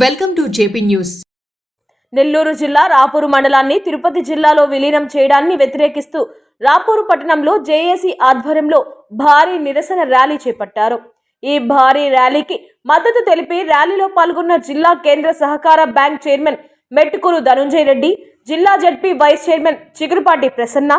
Welcome to JP news. Nellore జిల్లా రాపూరు మండలాన్ని తిరుపతి జిల్లాలో విలీనం చేయడాన్ని వ్యతిరేకిస్తూ రాపూరు పట్టణంలో జేఏసీ ఆధ్వర్యంలో భారీ నిరసన ర్యాలీ చేపట్టారు. ఈ భారీ ర్యాలీకి మద్దతు తెలిపి ర్యాలీలో పాల్గొన్న జిల్లా కేంద్ర సహకార బ్యాంక్ చైర్మన్ మెట్టుకూరు ధనుంజయ రెడ్డి, జిల్లా ZP vice chairman Chigurupati Prasanna,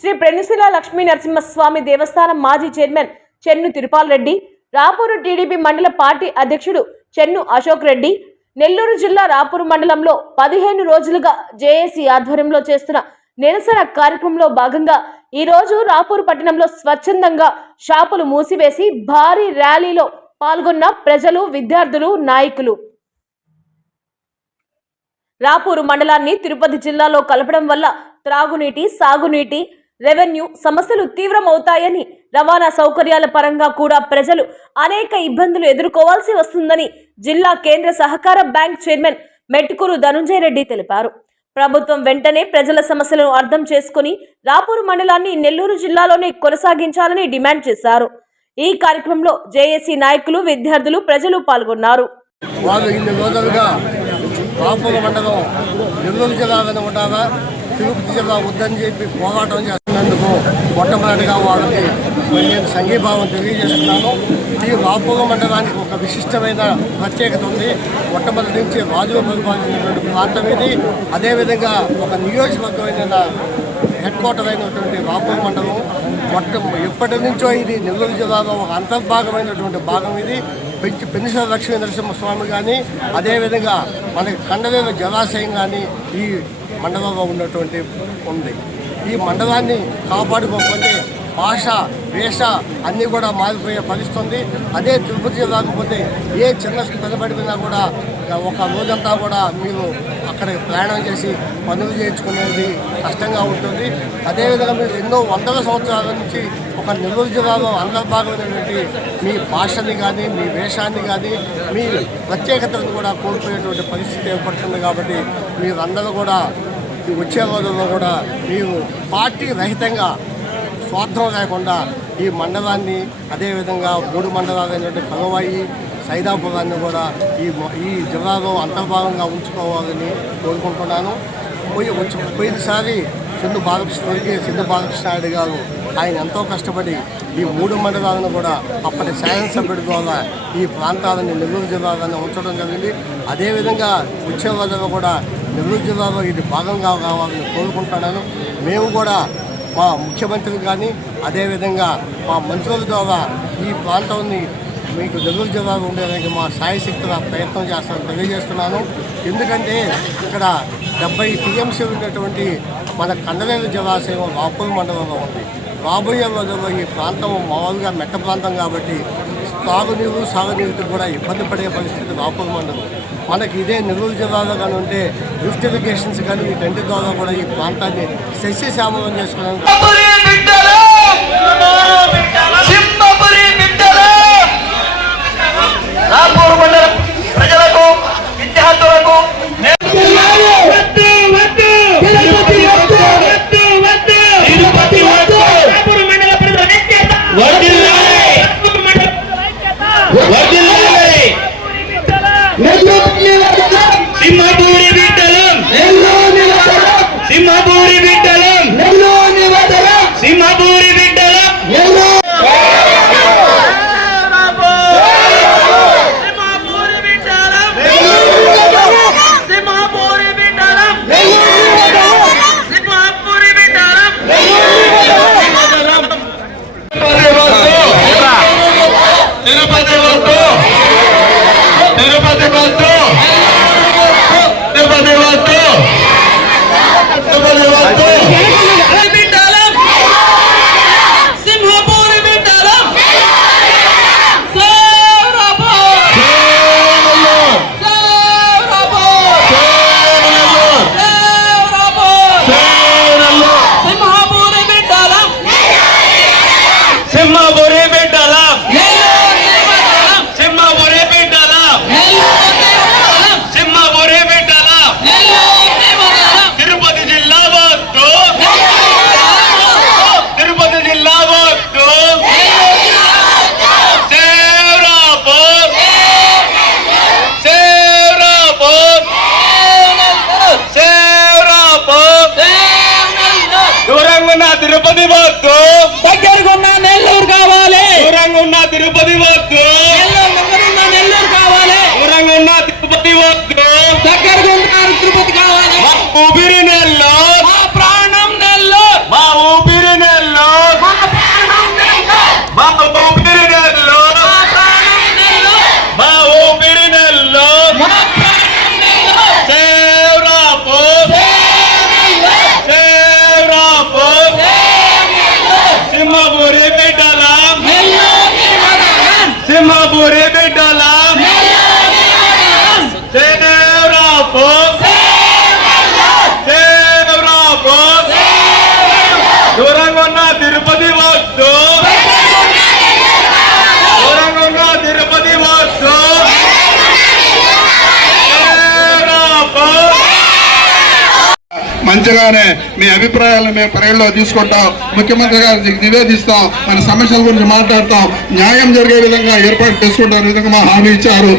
Sri Pranishila Lakshmi Narasimhaswamy దేవస్థానం మాజీ చైర్మన్ చెన్ను తిరుపాల్ రెడ్డి, రాపూరు టీడీపీ మండల పార్టీ అధ్యక్షుడు చెన్ను అశోక్ రెడ్డి, నెల్లూరు జిల్లా రాపూరు మండలంలో 15 రోజులుగా జేఏసీ ఆధ్వర్యంలో చేస్తున్న నిరసన కార్యక్రమంలో భాగంగా ఈ రోజు రాపూరు పట్టణంలో స్వచ్ఛందంగా షాపులు మూసివేసి భారీ ర్యాలీలో పాల్గొన్న ప్రజలు, విద్యార్థులు, నాయకులు. రాపూరు మండలాన్ని తిరుపతి జిల్లాలో కలపడం వల్ల త్రాగునీటి, సాగునీటి, రెవెన్యూ సమస్యలు తీవ్రమవుతాయని, రవాణా సౌకర్యాల పరంగా కూడా ప్రజలు అనేక ఇబ్బందులు ఎదుర్కోవాల్సి వస్తుందని జిల్లా కేంద్ర సహకార బ్యాంక్ చైర్మన్ మెట్టుకూరు ధనుంజయ రెడ్డి తెలిపారు. ప్రభుత్వం వెంటనే ప్రజల సమస్యలను అర్థం చేసుకుని రాపూరు మండలాన్ని నెల్లూరు జిల్లాలోనే కొనసాగించాలని డిమాండ్ చేశారు. ఈ కార్యక్రమంలో జేఏసీ నాయకులు, విద్యార్థులు, ప్రజలు పాల్గొన్నారు. తిరుపతి జిల్లా వద్దని చెప్పి పోరాటం చేస్తున్నందుకు మొట్టమొదటిగా వాళ్ళకి నేను సంఘీభావం తెలియజేస్తున్నాను. ఈ రాపూరు మండలానికి ఒక విశిష్టమైన ప్రత్యేకత ఉంది. మొట్టమొదటి నుంచి రాజులు పరిపాలించినటువంటి ప్రాంతం ఇది. అదేవిధంగా ఒక నియోజకవర్గమైన హెడ్ క్వార్టర్ అయినటువంటి రాపూరు మండలం ఎప్పటి నుంచో ఇది నెల్లూరు జిల్లాలో ఒక అంతర్భాగమైనటువంటి భాగం. ఇది పెన్నిశిల లక్ష్మీ నరసింహస్వామి కానీ, అదేవిధంగా మనకి కండవేల జలాశయం కానీ ఈ మండలంలో ఉన్నటువంటి ఉంది. ఈ మండలాన్ని కాపాడుకోకపోతే భాష, వేష అన్నీ కూడా మారిపోయే పరిస్థితుంది. అదే తిరుపతి రాకపోతే ఏ చిన్న పనిపడిపోయినా కూడా ఒక రోజంతా కూడా మీరు అక్కడ ప్రయాణం చేసి పనులు చేయించుకునేది కష్టంగా ఉంటుంది. అదేవిధంగా మీరు ఎన్నో వందల సంవత్సరాల నుంచి ఒక నెల్లూరు జిల్లాలో అంతర్భాగమైనటువంటి మీ భాషని కానీ, మీ వేషాన్ని కానీ, మీ ప్రత్యేకతను కూడా కోల్పోయేటువంటి పరిస్థితి ఏర్పడుతుంది. కాబట్టి మీరందరూ కూడా వచ్చే రోజుల్లో కూడా మీరు పార్టీ రహితంగా, స్వార్థం లేకుండా ఈ మండలాన్ని, అదేవిధంగా 3 మండలాలైనటువంటి కలవాయి, సైదాపురాన్ని కూడా ఈ జిల్లాలో అంతర్భాగంగా ఉంచుకోవాలని కోరుకుంటున్నాను. పోయినసారి సింధు బాలకృష్ణ గారు ఆయన ఎంతో కష్టపడి ఈ 3 మండలాలను కూడా అప్పటి శాసనసభ్యుడి ద్వారా ఈ ప్రాంతాలను నెల్లూరు జిల్లాలను ఉంచడం జరిగింది. అదేవిధంగా వచ్చే రోజుల్లో కూడా నెల్లూరు జిల్లాలో ఇది భాగంగా కావాలని కోరుకుంటున్నాను. మేము కూడా మా ముఖ్యమంత్రి కానీ, అదేవిధంగా మా మంత్రుల ద్వారా ఈ ప్రాంతాన్ని మీకు నెల్లూరు జిల్లాలో ఉండేదానికి మా సాయశక్తుల ప్రయత్నం చేస్తామని తెలియజేస్తున్నాను. ఎందుకంటే ఇక్కడ 70 టీఎంసీ ఉన్నటువంటి మన కండవేల జలాశయం రాపూరు మండలంలో ఉంది. రాబోయే రోజుల్లో ఈ ప్రాంతం మామూలుగా మెట్ట ప్రాంతం కాబట్టి తాగునీరు, సాగునీరుకి కూడా ఇబ్బంది పడే పరిస్థితి రాపూరు మండలం. మనకి ఇదే నెల్లూరు జిల్లాలో కానీ ఉంటే లిఫ్ట్ ఇరిగేషన్స్ కానీ ఈ టెంట్ ద్వారా కూడా ఈ ప్రాంతాన్ని సస్యశ్యామలం చేసుకోవడానికి రాపూరు మండలం ప్రజలకు, విద్యార్థులకు తిరుపతి తిరుపతి వద్దు, దగ్గరకున్న నెల్లూరు కావాలి, దూరంగా ఉన్న తిరుపతి వద్దు, దగ్గరున్న నెల్లూరు కావాలి, దూరంగా ఉన్న తిరుపతి వద్దు, దగ్గరకున్న తిరుపతి కావాలి. మా ఊపిరి నెల్లూరు, మా ప్రాణం నెల్లూరు, మా ఊపిరి నెల్లూరు, మా ప్రాణం నెల్లూరు, మా ఊపిరి నెల్లూరు, మా ప్రాణం నెల్లూరు, మా ఊపిరి నెల్లూరు. మా ప్రాణం నెల్లూరు. సేవ్ రాపూర్, సేవ్ రాపూర్, సింహపురి బిడ్డలం, నెల్లూరుకి వదలం, సింహపురి బిడ్డలం, నెల్లూరుకి వదలం. సేవ్ రాపూర్, సేవ్ రాపూర్, దూరంగా ఉన్న తిరుపతి వద్దు, దూరంగా ఉన్న తిరుపతి వద్దు, సేవ్ రాపూర్. మంచిగానే మీ అభిప్రాయాలను మేము పరిగణలో తీసుకుంటాం, ముఖ్యమంత్రి గారికి నివేదిస్తాం, మన సమస్యల గురించి మాట్లాడతాం, న్యాయం జరిగే విధంగా ఏర్పాటు చేసుకుంటారు విధంగా మా హామీ ఇచ్చారు.